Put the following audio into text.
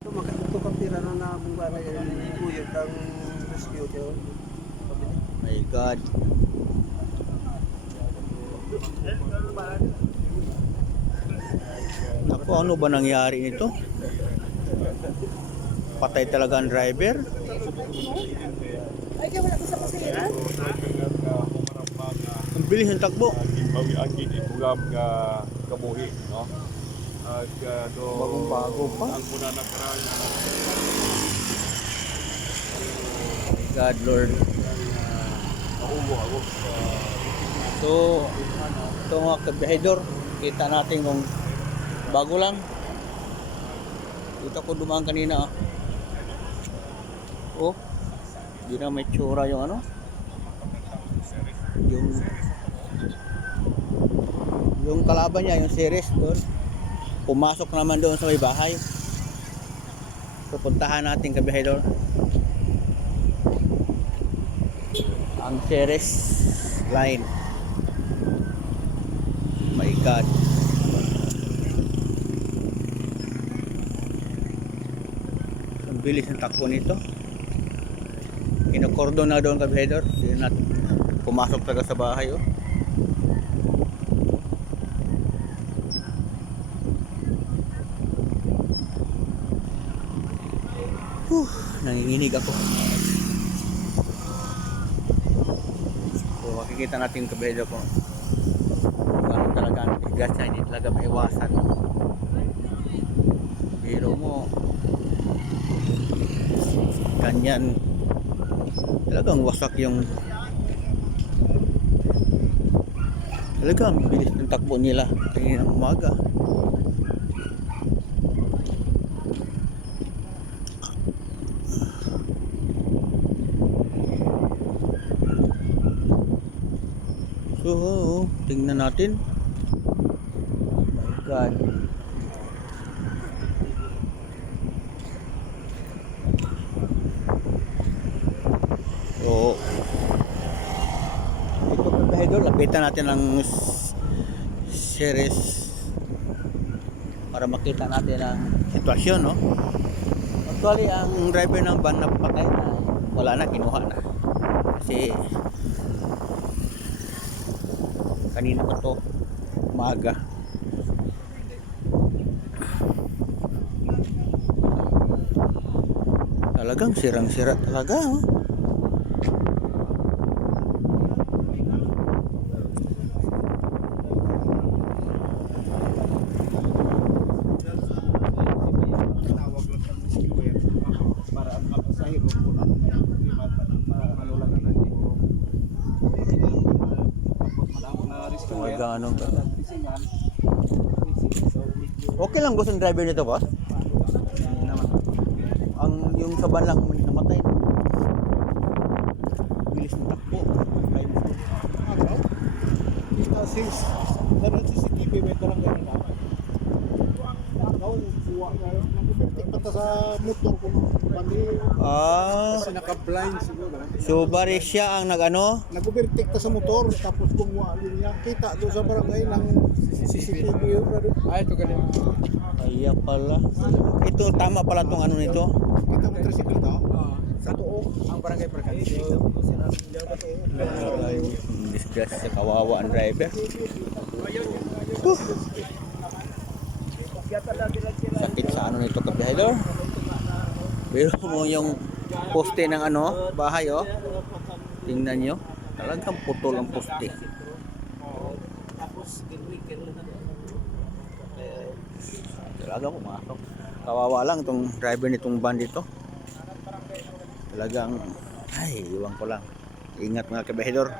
Ito makatuto ka pira na nabunga na yan. Kuyog ang rescue niyo. My God. Ako, ano ba nangyari nito? Patay talaga ang driver? Ang bilis ng takbo. Bawi angin ibugam nga kabuhi no at uh, do Bagong-bago pa. ang muna nakaraan na My God, Lord. naubo ako sa So, ito mga kabihedor, kita natin kung bago lang. Kita ko dumaan kanina. ah. Oh, di na may tsura yung ano. Yung yung kalaban niya, yung series doon. Pumasok naman doon sa may bahay. So, puntahan natin kabihedor. Ang series line. My God. Ang bilis ng takbo nito. Kinokordon na doon kay header. Hindi na pumasok talaga sa bahay. Oh. Whew, nanginginig ako. So makikita natin yung kabehedor ko ano talaga ang tigas niya, hindi talaga maiwasan. Pero mo, ganyan, talagang wasak yung talagang bilis ng takbo nila tingin ng umaga. So, tingnan natin. Oh my God. So, ito pa idol, lapitan natin ang series para makita natin ang sitwasyon, no? Actually, ang driver ng van na patay na, wala na, kinuha na. Kasi, kanina pa to umaga talagang sirang sira talaga oh. Tawag lang sa rescue para ang mapasahib o kung ano man ang problema malula na natin. Tapos malamo na rescue. Umaga ano ba okay lang boss ang driver nito boss? Ang yung sa van lang namatay. Bilis ng takbo. Kasi dapat sa CCTV may tarang ganun na. Daw buwa nga nagpipitik pa sa motor ko pandi ah kasi naka-blind siguro. so bari siya ang nag-ano Nag-overtake ta sa motor tapos kumuha yun niya kita doon sa barangay ng CCTV yun. Ay ito ganun. kaya pala ito tama pala tong ano nito Kita mo tricycle to? Sa tuo. Ang barangay barangay. disgrasya kawawa ang driver Huh. Sakit sa ano nito kabihado pero mo yung poste ng ano bahay oh. Tingnan nyo. Talagang putol ang poste. Talaga pumasok. Kawawa lang itong driver nitong van dito. Talagang ay iwan ko lang. Ingat mga kabihador